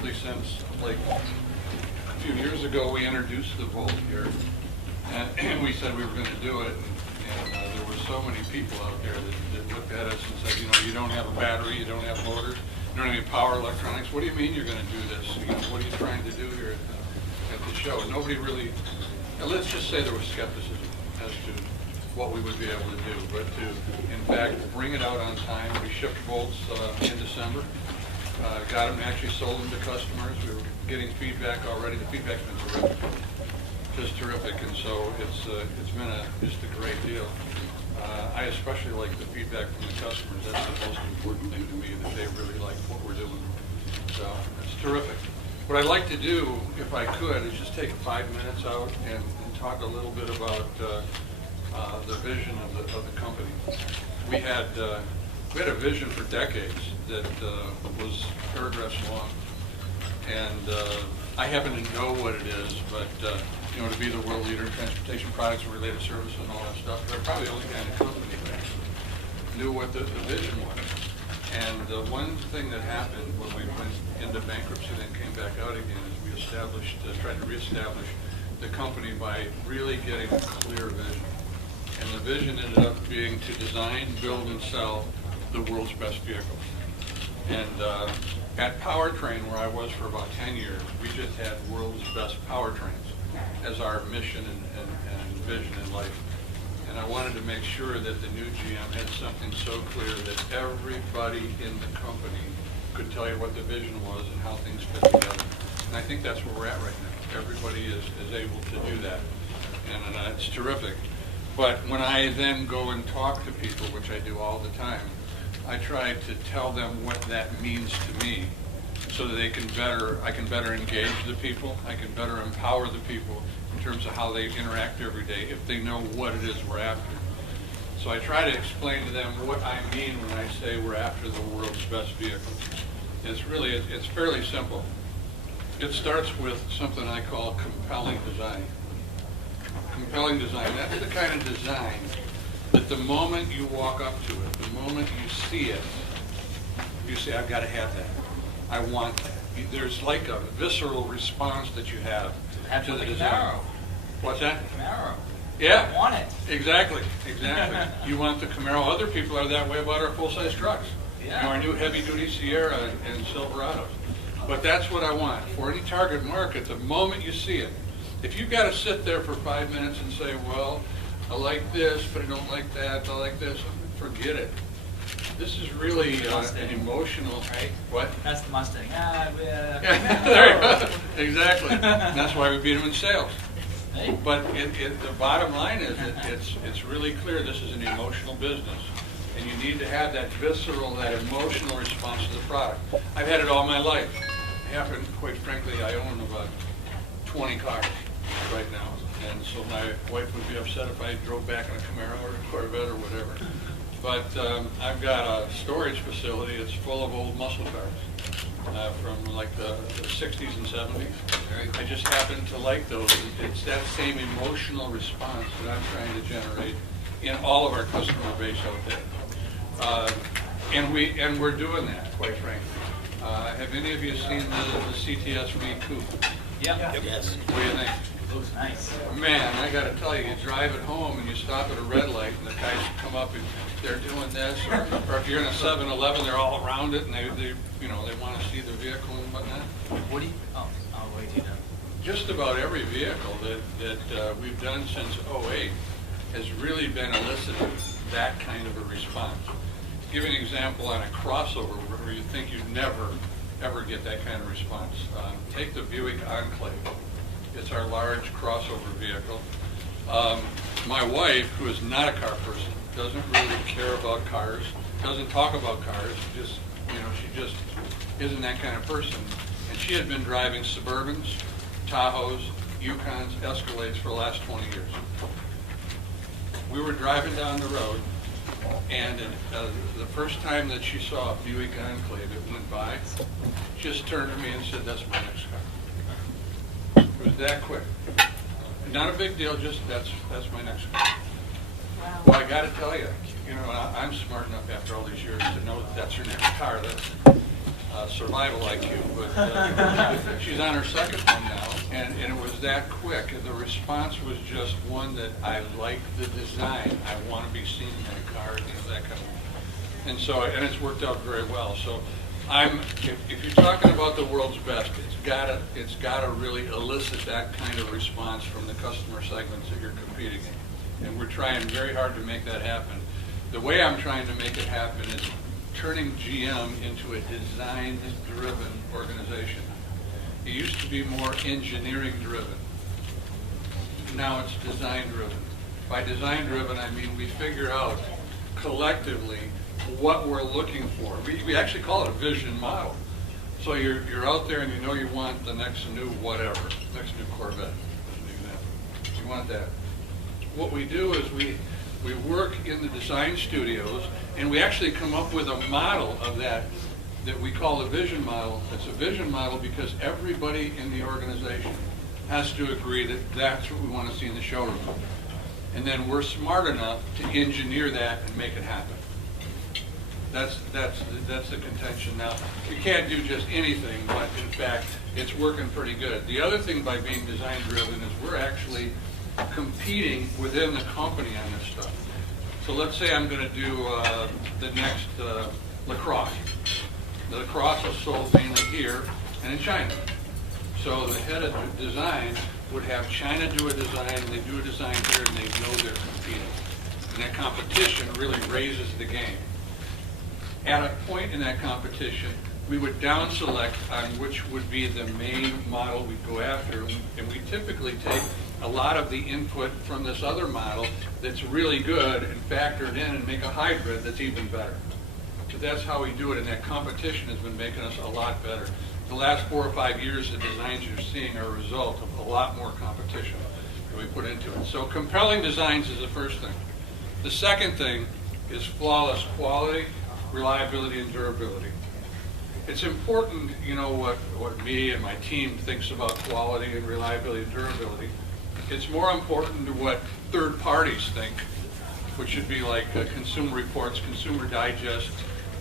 especially since like a few years ago we introduced the Volt here, and we said we were going to do it, and there were so many people out there that looked at us and said, you know, you don't have a battery, you don't have motors, you don't have any power electronics. What do you mean you're going to do this? You know, what are you trying to do here at the show? Nobody really. Let's just say there was skepticism as to what we would be able to do, but to, in fact, bring it out on time. We shipped Volts in December, got them, actually sold them to customers. We were getting feedback already. The feedback's been terrific, just terrific, and so it's been just a great deal. I especially like the feedback from the customers. That's the most important thing to me, that they really like what we're doing. So it's terrific. What I'd like to do, if I could, is just take 5 minutes out and talk a little bit about the vision of the company. We had a vision for decades that was paragraphs long, and I happen to know what it is, but you know, to be the world leader in transportation products and related services and all that stuff, they're probably the only kind of company that knew what the vision was. And one thing that happened when we went into bankruptcy and then came back out again is we tried to reestablish the company by really getting a clear vision. And the vision ended up being to design, build, and sell the world's best vehicles. And at Powertrain, where I was for about 10 years, we just had world's best powertrains as our mission and vision in life. And I wanted to make sure that the new GM had something so clear that everybody in the company could tell you what the vision was and how things fit together. And I think that's where we're at right now. Everybody is able to do that, and it's terrific. But when I then go and talk to people, which I do all the time, I try to tell them what that means to me, so that I can better engage the people, I can better empower the people in terms of how they interact every day if they know what it is we're after. So I try to explain to them what I mean when I say we're after the world's best vehicles. It's fairly simple. It starts with something I call compelling design. Compelling design, that's the kind of design that the moment you walk up to it, the moment you see it, you say, I've got to have that. I want that. There's like a visceral response that you have to the design. Camaro. What's that? Camaro. Yeah. I want it. Exactly. You want the Camaro. Other people are that way about our full-size trucks. Yeah. You know, our new heavy-duty Sierra and Silverados. But that's what I want. For any target market, the moment you see it, if you've got to sit there for 5 minutes and say, well, I like this, but I don't like that, I like this, forget it. This is really an emotional, right? What? That's the Mustang. There you go. Exactly. And that's why we beat them in sales. Hey. But the bottom line is that it's really clear this is an emotional business. And you need to have that visceral, that emotional response to the product. I've had it all my life. Quite frankly, I own about 20 cars right now. And so my wife would be upset if I drove back in a Camaro or a Corvette or whatever. But I've got a storage facility. It's full of old muscle cars from like the 60s and 70s. I just happen to like those. It's that same emotional response that I'm trying to generate in all of our customer base out there. And we're doing that, quite frankly. Have any of you seen the CTS V Coupe? Yeah. Yes. What do you think? Looks nice. Man, I got to tell you, you drive it home and you stop at a red light and the guys come up and they're doing this, or if you're in a 7-Eleven, they're all around it and they want to see the vehicle and whatnot. What do you? Oh, I'll wait till you know. Just about every vehicle that we've done since '08 has really been eliciting that kind of a response. Give you an example on a crossover where you think you'd never, ever get that kind of response. Take the Buick Enclave. It's our large crossover vehicle. My wife, who is not a car person, doesn't really care about cars, doesn't talk about cars, she just isn't that kind of person. And she had been driving Suburbans, Tahoes, Yukons, Escalades for the last 20 years. We were driving down the road, and the first time that she saw a Buick Enclave, it went by, she just turned to me and said, that's my next car. It was that quick. Not a big deal, just that's my next car. Wow. Well, I got to tell you, I'm smart enough after all these years to know that that's your next car. survival IQ, but she's on her second one now, and it was that quick. And the response was just one that I like the design. I want to be seen in a car, that kind of thing. And so, and it's worked out very well. So, if you're talking about the world's best, it's gotta really elicit that kind of response from the customer segments that you're competing in. And we're trying very hard to make that happen. The way I'm trying to make it happen is turning GM into a design-driven organization. It used to be more engineering-driven. Now it's design-driven. By design-driven, I mean we figure out collectively what we're looking for. We actually call it a vision model. So you're out there and you know you want the next new whatever, next new Corvette, as an example. You want that. What we do is we work in the design studios, and we actually come up with a model of that we call the vision model. It's a vision model because everybody in the organization has to agree that that's what we want to see in the showroom. And then we're smart enough to engineer that and make it happen. That's the contention. Now, you can't do just anything, but in fact, it's working pretty good. The other thing by being design-driven is we're actually competing within the company on this stuff. So let's say I'm going to do the next lacrosse. The lacrosse is sold mainly here and in China. So the head of design would have China do a design, and they do a design here, and they know they're competing. And that competition really raises the game. At a point in that competition, we would down select on which would be the main model we'd go after, and we typically take a lot of the input from this other model that's really good and factor it in and make a hybrid that's even better. So that's how we do it, and that competition has been making us a lot better. The last 4 or 5 years, the designs you're seeing are a result of a lot more competition that we put into it. So compelling designs is the first thing. The second thing is flawless quality, reliability, and durability. It's important, you know, what me and my team thinks about quality and reliability and durability. It's more important to what third parties think, which should be like Consumer Reports, Consumer Digest,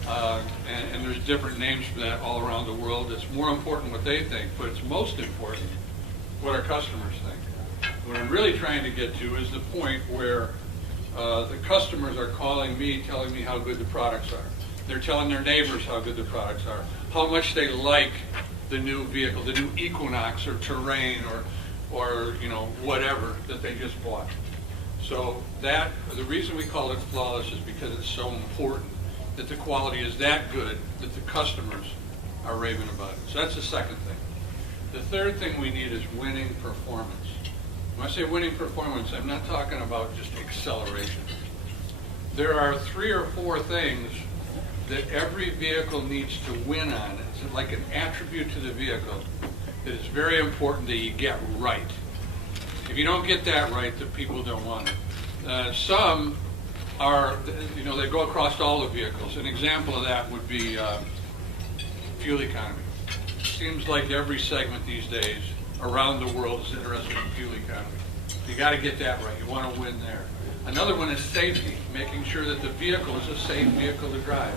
and there's different names for that all around the world. It's more important what they think, but it's most important what our customers think. What I'm really trying to get to is the point where the customers are calling me, telling me how good the products are. They're telling their neighbors how good the products are, how much they like the new vehicle, the new Equinox or Terrain or you know, whatever that they just bought. So that, the reason we call it flawless is because it's so important that the quality is that good that the customers are raving about it. So that's the second thing. The third thing we need is winning performance. When I say winning performance, I'm not talking about just acceleration. There are 3 or 4 things that every vehicle needs to win on. It's like an attribute to the vehicle that is very important that you get right. If you don't get that right, the people don't want it. Some are, you know, they go across all the vehicles. An example of that would be fuel economy. It seems like every segment these days around the world is interested in fuel economy. You got to get that right. You want to win there. Another one is safety, making sure that the vehicle is a safe vehicle to drive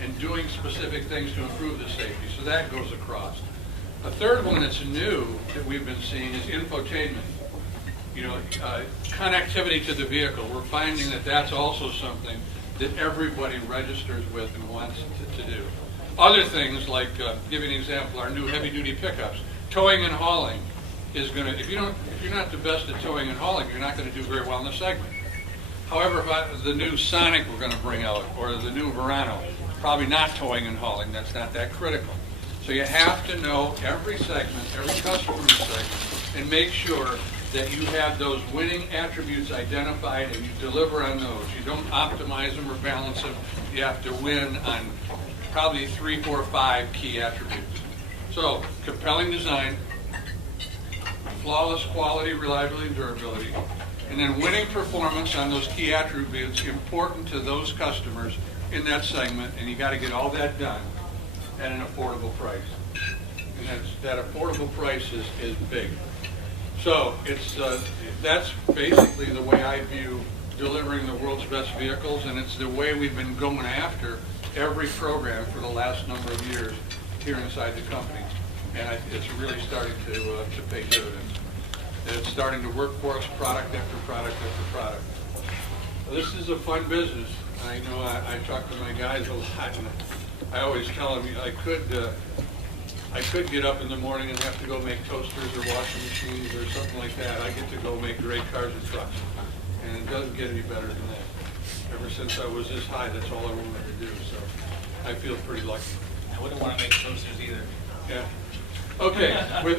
and doing specific things to improve the safety. So that goes across. A third one that's new that we've been seeing is infotainment. You know, connectivity to the vehicle. We're finding that that's also something that everybody registers with and wants to do. Other things like, give you an example, our new heavy-duty pickups. Towing and hauling is going to, if you're not the best at towing and hauling, you're not going to do very well in the segment. However, if the new Sonic we're going to bring out, or the new Verano, probably not towing and hauling. That's not that critical. So you have to know every segment, every customer segment, and make sure that you have those winning attributes identified and you deliver on those. You don't optimize them or balance them. You have to win on probably 3, 4, 5 key attributes. So, compelling design, flawless quality, reliability, and durability, and then winning performance on those key attributes important to those customers in that segment, and you got to get all that done at an affordable price. And that affordable price is big. So that's basically the way I view delivering the world's best vehicles, and it's the way we've been going after every program for the last number of years. here inside the company, and it's really starting to pay dividends. And it's starting to work for us, product after product after product. This is a fun business. I know I talk to my guys a lot, and I always tell them I could get up in the morning and have to go make toasters or washing machines or something like that. I get to go make great cars and trucks, and it doesn't get any better than that. Ever since I was this high, that's all I wanted to do, so I feel pretty lucky. I wouldn't want to make toasters either. Yeah. Okay,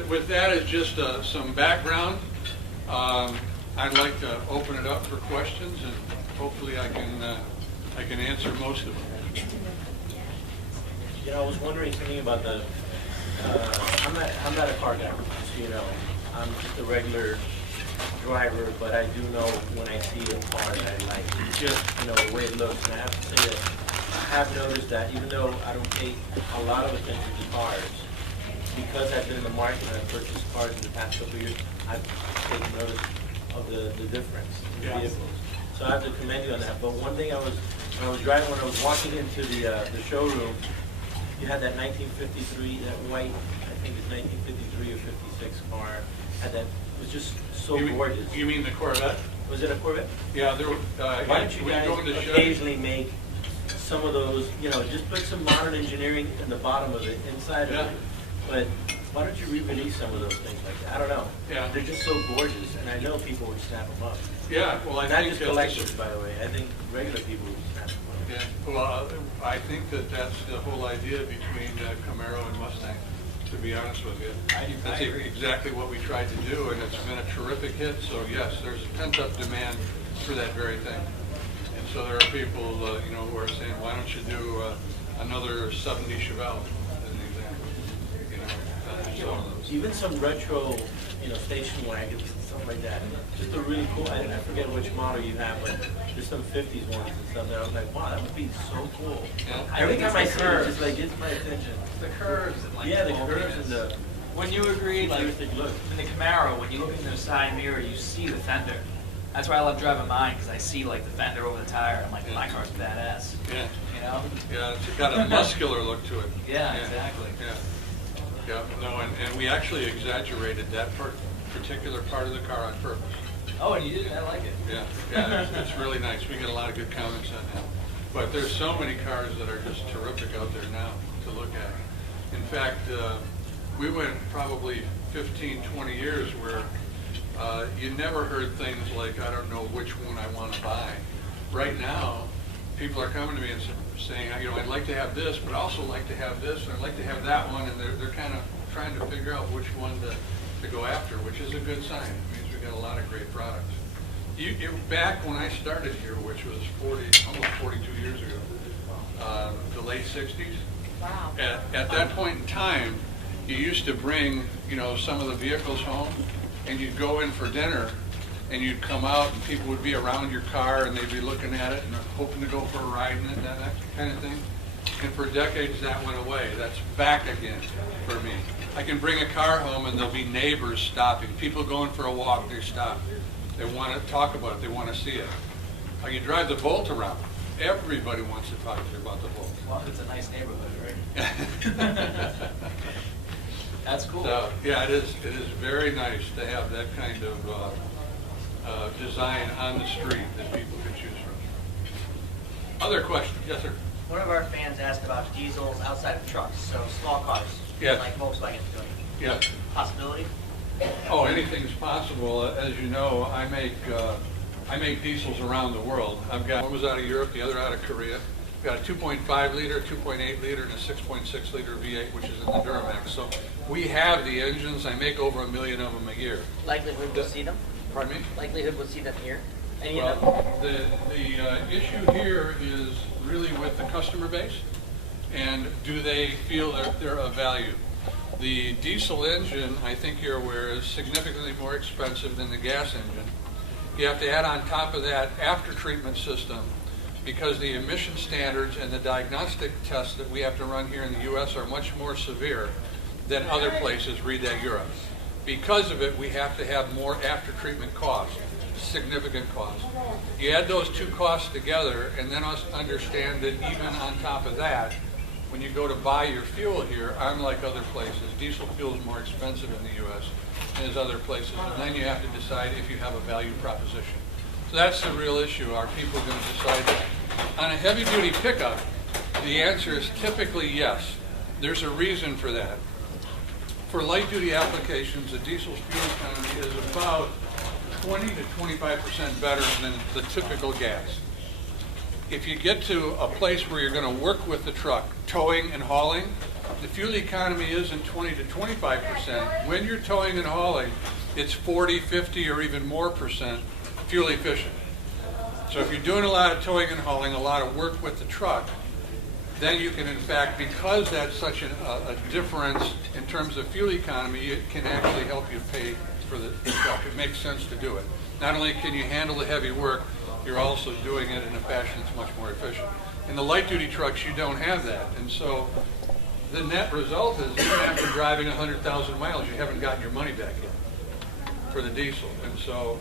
with that as just some background, I'd like to open it up for questions, and hopefully I can answer most of them. You know, I was wondering something about the. I'm not a car guy, so you know. I'm just a regular driver, but I do know when I see a car that I like, just you know the way it looks. And I have to say that I have noticed that even though I don't pay a lot of attention to cars, because I've been in the market and I've purchased cars in the past couple of years, I've taken notice of the difference in the vehicles. So I have to commend you on that. But one thing when I was walking into the showroom, you had that 1953, that white, I think it's 1953 or 56 car, it was just so gorgeous. You mean the Corvette? Was it a Corvette? Yeah, there were. Why don't you when guys go to the show, occasionally make some of those, you know, just put some modern engineering in the bottom of it, inside of it. But why don't you re-release some of those things like that? I don't know. Yeah. They're just so gorgeous, and I know people would snap them up. Yeah, well, I Not think just collectors, by the way. I think regular people would snap them up. Yeah, well, I think that's the whole idea between Camaro and Mustang, to be honest with you. That's exactly what we tried to do, and it's been a terrific hit. So yes, there's a pent-up demand for that very thing. And so there are people, you know, who are saying, why don't you do another 70 Chevelle, as an example? You know, Even some retro, you know, station wagons and stuff like that. Just a really cool. I forget which model you have, but there's some 50s ones and stuff that I was like, wow, that would be so cool. Yeah. Every time I see it, it just like gets my attention. The curves and like Yeah, the curves and the. When you agree, like futuristic look. in the Camaro, when you look in the side mirror, you see the fender. That's why I love driving mine, because I see like the fender over the tire. I'm like, my car's badass. Yeah. You know? Yeah, it's got a muscular look to it. Yeah, exactly. Yeah. Yeah, no, and we actually exaggerated that particular part of the car on purpose. Oh, and you did? I like it. Yeah, it's really nice. We get a lot of good comments on that. But there's so many cars that are just terrific out there now to look at. In fact, we went probably 15, 20 years where you never heard things like, I don't know which one I want to buy. Right now, people are coming to me and saying, you know, I'd like to have this, but I also like to have this, and I'd like to have that one, and they're kind of trying to figure out which one to go after, which is a good sign. It means we've got a lot of great products. Back when I started here, which was almost 42 years ago, the late 60s, Wow. at that point in time, you used to bring, you know, some of the vehicles home, and you'd go in for dinner, and you'd come out, and people would be around your car, and they'd be looking at it, and hoping to go for a ride in it, that kind of thing. And for decades, that went away. That's back again for me. I can bring a car home, and there'll be neighbors stopping. People going for a walk, they stop. They want to talk about it. They want to see it. Or you drive the Volt around. Everybody wants to talk to you about the Volt. As long as it's a nice neighborhood, right? That's cool. So, yeah, it is very nice to have that kind of design on the street that people can choose from. Other questions? Yes, sir. One of our fans asked about diesels outside of trucks, so small cars, Yes. like Volkswagen's doing. Yeah. Possibility? Oh, anything's possible. As you know, I make diesels around the world. I've got one was out of Europe, the other out of Korea. I've got a 2.5 liter, 2.8 liter, and a 6.6 liter V8, which is in the Duramax. So we have the engines. I make over 1 million of them a year. Likelihood we'll see them? Pardon me? Likelihood we'll see them here? Any Well, of them? the issue here is really with the customer base, and do they feel that they're of value? The diesel engine, I think you're aware, is significantly more expensive than the gas engine. You have to add on top of that after-treatment system, because the emission standards and the diagnostic tests that we have to run here in the U.S. are much more severe than other places, read that Europe. Because of it, we have to have more after-treatment costs, significant costs. You add those two costs together, and then us understand that even on top of that, when you go to buy your fuel here, unlike other places, diesel fuel is more expensive in the U.S. than is other places, and then you have to decide if you have a value proposition. So that's the real issue. Are people going to decide that? On a heavy-duty pickup, the answer is typically yes. There's a reason for that. For light-duty applications, the diesel fuel economy is about 20 to 25% better than the typical gas. If you get to a place where you're going to work with the truck, towing and hauling, the fuel economy isn't 20 to 25%. When you're towing and hauling, it's 40, 50, or even more percent fuel efficient. So if you're doing a lot of towing and hauling, a lot of work with the truck, then you can, in fact, because that's such a difference in terms of fuel economy, it can actually help you pay for the truck. It makes sense to do it. Not only can you handle the heavy work, you're also doing it in a fashion that's much more efficient. In the light-duty trucks, you don't have that. And so the net result is, even after driving 100,000 miles, you haven't gotten your money back yet for the diesel. And so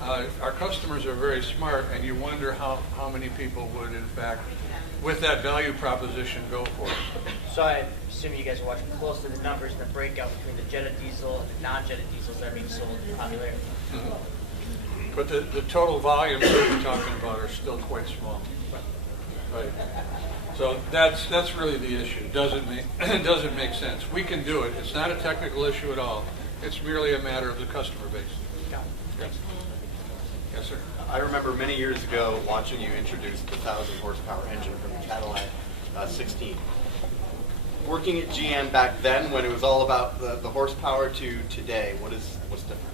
our customers are very smart, and you wonder how many people would, in fact, with that value proposition, go for it. So I assume you guys are watching closely the numbers and the breakout between the Jetta diesel and the non-Jetta diesels that are being sold in popularity. Mm-hmm. But the total volumes that we're talking about are still quite small. Right. So that's really the issue. Doesn't make sense. We can do it. It's not a technical issue at all. It's merely a matter of the customer base. Yes. Yes, sir. I remember many years ago watching you introduce the 1,000 horsepower engine from the Cadillac 16. Working at GM back then, when it was all about the horsepower, to today, what's different?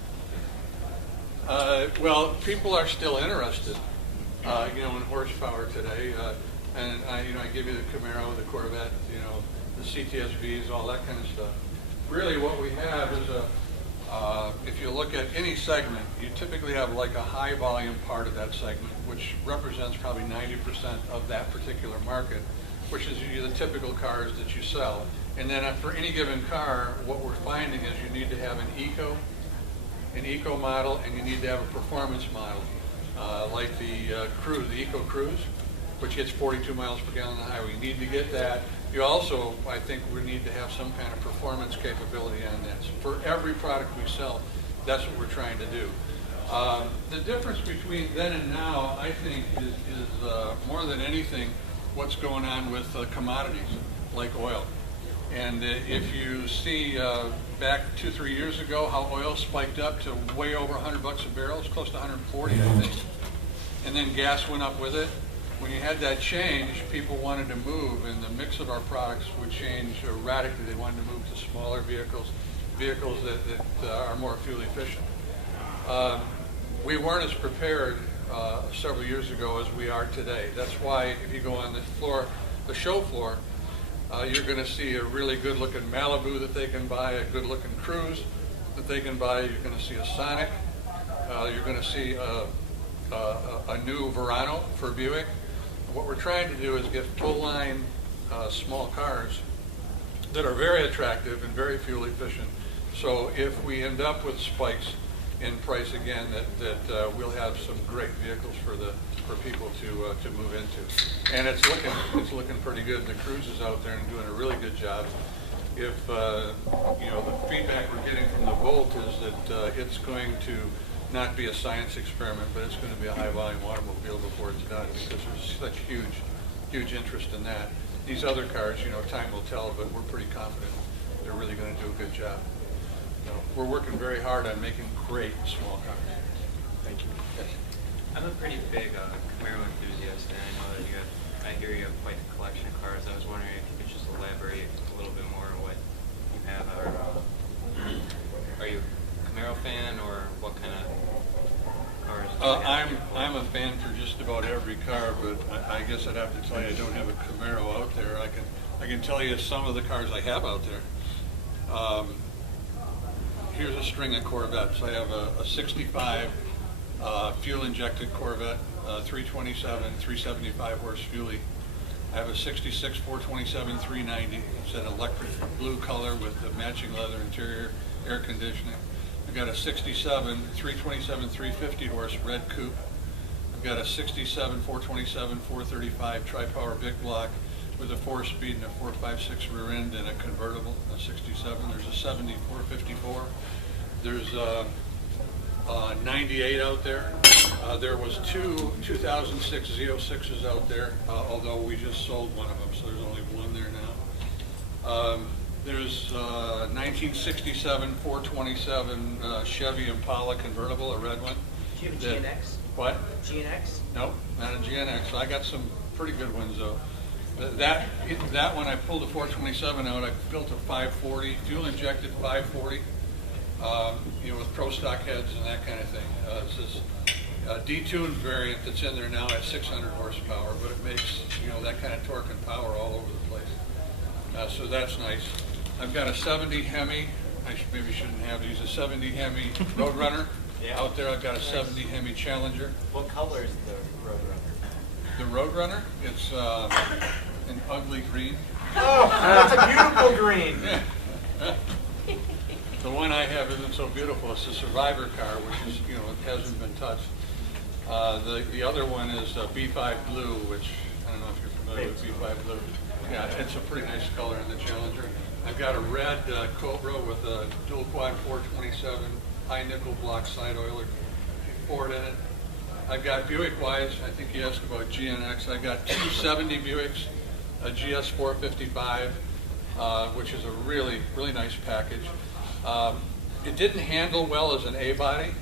Well, people are still interested, in horsepower today. And I give you the Camaro, the Corvette, the CTSVs, all that kind of stuff. Really, what we have is if you look at any segment, you typically have like a high volume part of that segment, which represents probably 90% of that particular market, which is the typical cars that you sell. And then for any given car, what we're finding is you need to have an eco model, and you need to have a performance model, like the Cruise, the Eco Cruise, which gets 42 miles per gallon on the highway. You need to get that. You also, I think, we need to have some kind of performance capability on that. So for every product we sell, that's what we're trying to do. The difference between then and now, I think, is more than anything what's going on with commodities like oil. And if you see back 2-3 years ago how oil spiked up to way over $100 a barrel, it's close to 140, I think. And then gas went up with it. When you had that change, people wanted to move, and the mix of our products would change radically. They wanted to move to smaller vehicles that are more fuel efficient. We weren't as prepared several years ago as we are today. That's why if you go on the floor, the show floor, you're going to see a really good-looking Malibu that they can buy, a good-looking Cruise that they can buy. You're going to see a Sonic. You're going to see a new Verano for Buick. What we're trying to do is get full-line small cars that are very attractive and very fuel efficient. So if we end up with spikes in price again, that we'll have some great vehicles for people to move into. And it's looking pretty good. The Cruise is out there and doing a really good job. If the feedback we're getting from the Volt is that it's going to not be a science experiment, but it's going to be a high-volume automobile before it's done, because there's such huge interest in that. These other cars, time will tell, but we're pretty confident they're really going to do a good job. So we're working very hard on making great small cars. Thank you. Yes. I'm a pretty big Camaro enthusiast, and I know that I hear you have quite a collection of cars. I was wondering if you could just elaborate a little bit more on what you have. Are you a Camaro fan, or what kind of cars do you have? I'm a fan for just about every car, but I guess I'd have to tell you I don't have a Camaro out there. I can tell you some of the cars I have out there. Here's a string of Corvettes. I have a 65 fuel-injected Corvette, 327, 375 horse fuelie. I have a 66 427 390. It's an electric blue color with the matching leather interior, air conditioning. I've got a 67 327 350 horse red coupe. I've got a 67 427 435 tri-power big block with a 4-speed and a 4.56 rear end and a convertible, a 67. There's a 70 454. There's a 98 out there. There was two 2006 Z06s out there, although we just sold one of them, so there's only one there now. There's 1967 427 Chevy Impala convertible, a red one. Do you have a GNX? What? GNX? Nope, not a GNX. I got some pretty good ones though. That one I pulled a 427 out. I built a 540, fuel injected 540. With pro stock heads and that kind of thing. It's this detuned variant that's in there now at 600 horsepower, but it makes that kind of torque and power all over the place. So that's nice. I've got a 70 Hemi. Maybe shouldn't have these. A 70 Hemi Roadrunner. Yeah. Out there, I've got a 70 Hemi Challenger. What color is the Roadrunner? The Roadrunner, it's an ugly green. Oh, that's a beautiful green. The one I have isn't so beautiful. It's a Survivor car, which is, it hasn't been touched. The other one is B5 Blue, which I don't know if you're familiar with B5 Blue. Yeah, it's a pretty nice color in the Challenger. I've got a red Cobra with a dual quad 427 high nickel block side oiler Ford in it. I've got Buick-wise, I think you asked about GNX. I got 270 Buicks, a GS 455, which is a really, really nice package. It didn't handle well as an A-body,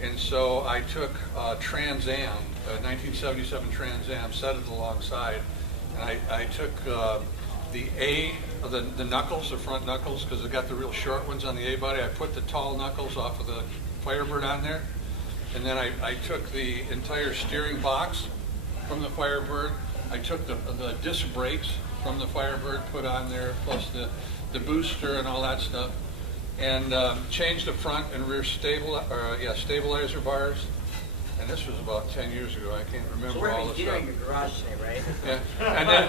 and so I took Trans Am, 1977 Trans Am, set it alongside, and I took the knuckles, the front knuckles, because I got the real short ones on the A-body. I put the tall knuckles off of the Firebird on there, and then I took the entire steering box from the Firebird. I took the disc brakes from the Firebird, put on there, plus the booster and all that stuff, and changed the front and rear stabilizer bars. And this was about 10 years ago. I can't remember So we're all having the dinner stuff. in your garage today, right? Yeah, and then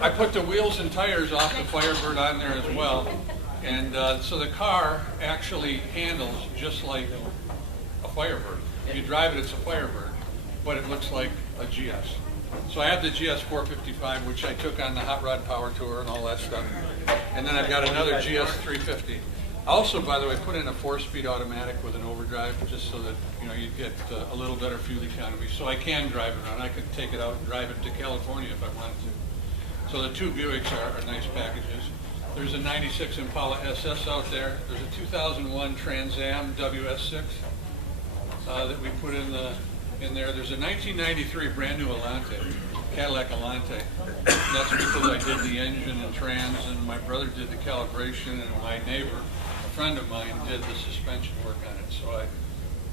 I put the wheels and tires off the Firebird on there as well. And so the car actually handles just like a Firebird. If you drive it, it's a Firebird, but it looks like a GS. So I have the GS 455, which I took on the Hot Rod Power Tour and all that stuff. And then I've got another GS 350. I also, by the way, put in a 4-speed automatic with an overdrive, just so that you'd get a little better fuel economy. So I can drive it around. I could take it out and drive it to California if I wanted to. So the two Buicks are nice packages. There's a 96 Impala SS out there. There's a 2001 Trans Am WS6 that we put in there. There's a 1993 brand new Alante, Cadillac Alante. And that's because I did the engine and trans, and my brother did the calibration, and my neighbor, a friend of mine, did the suspension work on it. So I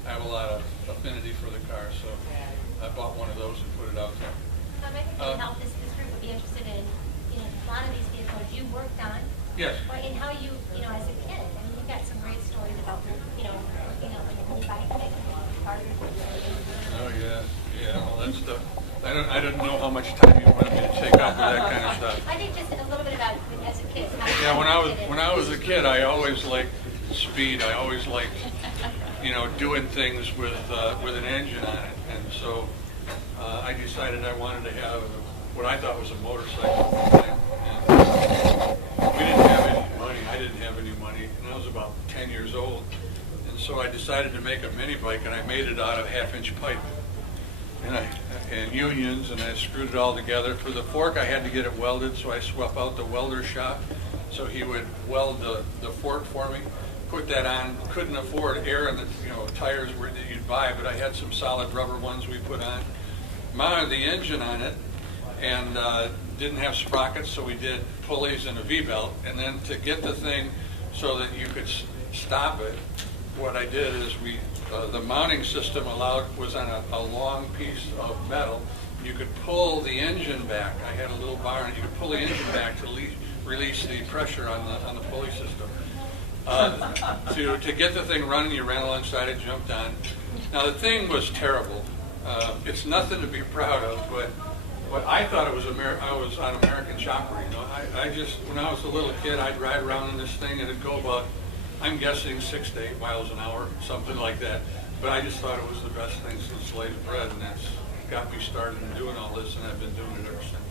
have a lot of affinity for the car, so I bought one of those and put it out there. I think it would help this group would be interested in, a lot of these vehicles you worked on. Yes. And how you, as a kid, I mean, you've got some great stories about, working out like a mini bike thing, cars. Oh yeah. Well, that's stuff. I don't know how much time you wanted me to take up with that kind of stuff. I think just a little bit about as a kid. Yeah, when I was a kid, I always liked speed. I always liked, doing things with an engine on it, and so I decided I wanted to have what I thought was a motorcycle. And we didn't have any money. I didn't have any money, and I was about 10 years old, and so I decided to make a mini bike, and I made it out of half-inch pipe and unions, and I screwed it all together. For the fork, I had to get it welded, so I swept out the welder shop, so he would weld the fork for me, put that on. Couldn't afford air in the tires that you'd buy, but I had some solid rubber ones we put on. Mounted the engine on it, and didn't have sprockets, so we did pulleys and a V-belt. And then to get the thing so that you could stop it, what I did is the mounting system was on a long piece of metal. You could pull the engine back. I had a little bar, and you could pull the engine back to release the pressure on the pulley system. To get the thing running, you ran alongside it, jumped on. Now the thing was terrible. It's nothing to be proud of, but I thought it was I was on American Chopper. I just, when I was a little kid, I'd ride around in this thing, and it'd go about, I'm guessing 6 to 8 miles an hour, something like that. But I just thought it was the best thing since sliced bread, and that's got me started in doing all this, and I've been doing it ever since.